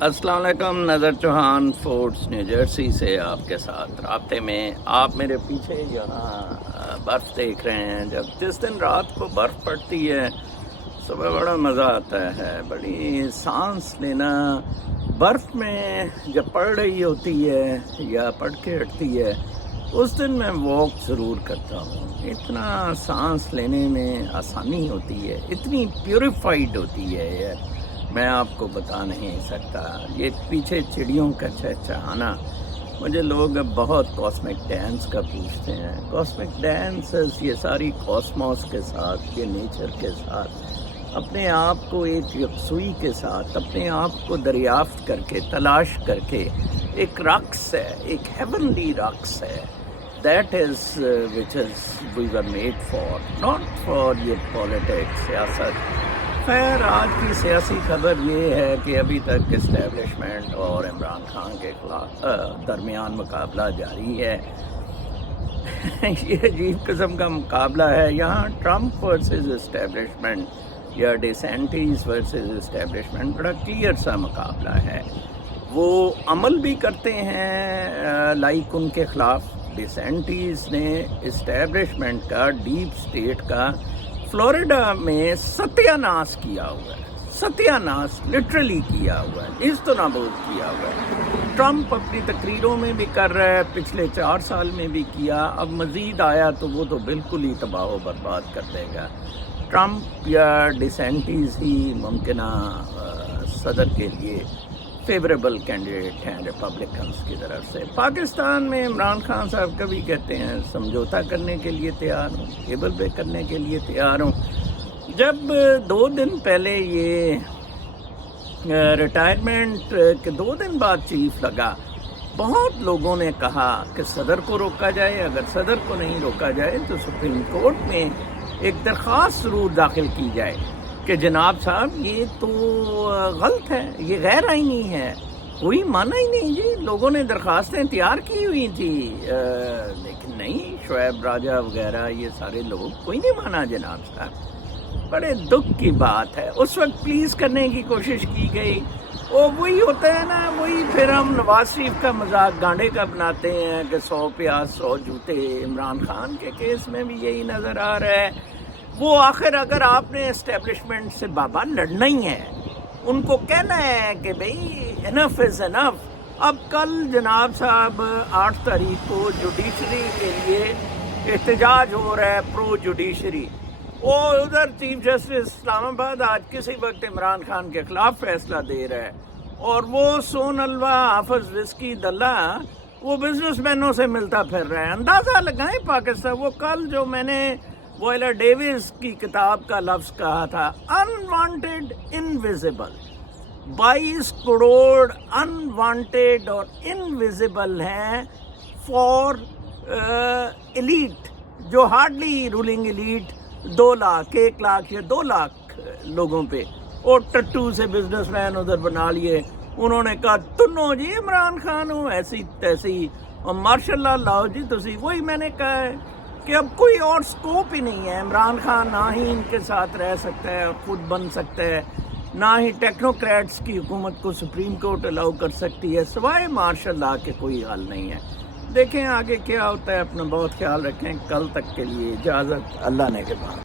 السلام علیکم، نظر چوہان فورٹس نیو جرسی سے آپ کے ساتھ رابطے میں. آپ میرے پیچھے یہاں برف دیکھ رہے ہیں. جس دن رات کو برف پڑتی ہے صبح بڑا مزہ آتا ہے. بڑی سانس لینا برف میں جب پڑ رہی ہوتی ہے یا پڑ کے ہٹتی ہے اس دن میں واک ضرور کرتا ہوں. اتنا سانس لینے میں آسانی ہوتی ہے، اتنی پیوریفائڈ ہوتی ہے یہ میں آپ کو بتا نہیں سکتا. یہ پیچھے چڑیوں کا چہچہانا، مجھے لوگ اب بہت کاسمک ڈانس کا پوچھتے ہیں. کاسمک ڈانسز یہ ساری کاسموس کے ساتھ، یہ نیچر کے ساتھ اپنے آپ کو ایک یکسوئی کے ساتھ اپنے آپ کو دریافت کر کے تلاش کر کے ایک رقص ہے، ایک ہیونلی رقص ہے. That is which is we were made for, not for یہ پالیٹکس، سیاست. خیر، آج کی سیاسی خبر یہ ہے کہ ابھی تک اسٹیبلشمنٹ اور عمران خان کے خلاف درمیان مقابلہ جاری ہے. یہ عجیب قسم کا مقابلہ ہے. یہاں ٹرمپ ورسز اسٹیبلشمنٹ یا ڈیسینٹیز ورسز اسٹیبلشمنٹ بڑا کلیئر سا مقابلہ ہے. وہ عمل بھی کرتے ہیں لائک ان کے خلاف. ڈیسینٹیز نے اسٹیبلشمنٹ کا، ڈیپ اسٹیٹ کا فلوریڈا میں ستیہ ناش کیا ہوا ہے. ستیہ ناش لٹرلی کیا ہوا ہے، اس تو نابود کیا ہوا ہے. ٹرمپ اپنی تقریروں میں بھی کر رہا ہے، پچھلے 4 سال میں بھی کیا، اب مزید آیا تو وہ تو بالکل ہی تباہ و برباد کر دے گا. ٹرمپ یا ڈیسینٹیز ہی ممکنہ صدر کے لیے فیوریبل کینڈیڈیٹ ہیں ریپبلکنس کی طرف سے. پاکستان میں عمران خان صاحب کبھی کہتے ہیں سمجھوتا کرنے کے لیے تیار ہوں، کیبل پہ کرنے کے لیے تیار ہوں. جب 2 دن پہلے یہ ریٹائرمنٹ کے 2 دن بعد چیف لگا، بہت لوگوں نے کہا کہ صدر کو روکا جائے. اگر صدر کو نہیں روکا جائے تو سپریم کورٹ میں ایک درخواست ضرور داخل کی جائے کہ جناب صاحب یہ تو غلط ہے، یہ غیر آئینی ہے. کوئی مانا ہی نہیں جی. لوگوں نے درخواستیں تیار کی ہوئی تھی لیکن نہیں، شعیب راجہ وغیرہ یہ سارے لوگ، کوئی نہیں مانا جناب صاحب. بڑے دکھ کی بات ہے. اس وقت پلیز کرنے کی کوشش کی گئی. وہی ہوتا ہے نا، وہی پھر ہم نواز شریف کا مذاق گانڈے کا بناتے ہیں کہ 100 پیاز 100 جوتے. عمران خان کے کیس میں بھی یہی نظر آ رہا ہے. وہ آخر اگر آپ نے اسٹیبلشمنٹ سے بابا لڑنا ہی ہے، ان کو کہنا ہے کہ بھئی انف از انف. اب کل جناب صاحب 8 تاریخ کو جوڈیشری کے لیے احتجاج ہو رہا ہے، پرو جوڈیشری. وہ ادھر چیف جسٹس اسلام آباد آج کسی وقت عمران خان کے خلاف فیصلہ دے رہا ہے، اور وہ سون الوا حافظ وسکی دلہ وہ بزنس مینوں سے ملتا پھر رہا ہے. اندازہ لگائیں پاکستان. وہ کل جو میں نے وائلر ڈیوس کی کتاب کا لفظ کہا تھا، انوانٹیڈ انویزیبل، 22 کروڑ انوانٹیڈ اور انویزیبل ہیں فار ایلیٹ، جو hardly ruling elite 2 lakh 1 lakh یا 2 لاکھ لوگوں پہ. اور ٹٹو سے بزنس مین ادھر بنا لیے. انہوں نے کہا تنو جی عمران خان ہوں ایسی تیسی، اور ماشاء اللہ لاؤ جی تسی. وہی میں نے کہا ہے کہ اب کوئی اور سکوپ ہی نہیں ہے. عمران خان نہ ہی ان کے ساتھ رہ سکتا ہے، خود بن سکتا ہے، نہ ہی ٹیکنوکریٹس کی حکومت کو سپریم کورٹ الاؤ کر سکتی ہے. سوائے مارشل لا کے کوئی حل نہیں ہے. دیکھیں آگے کیا ہوتا ہے. اپنا بہت خیال رکھیں. کل تک کے لیے اجازت، اللہ نے کے بعد.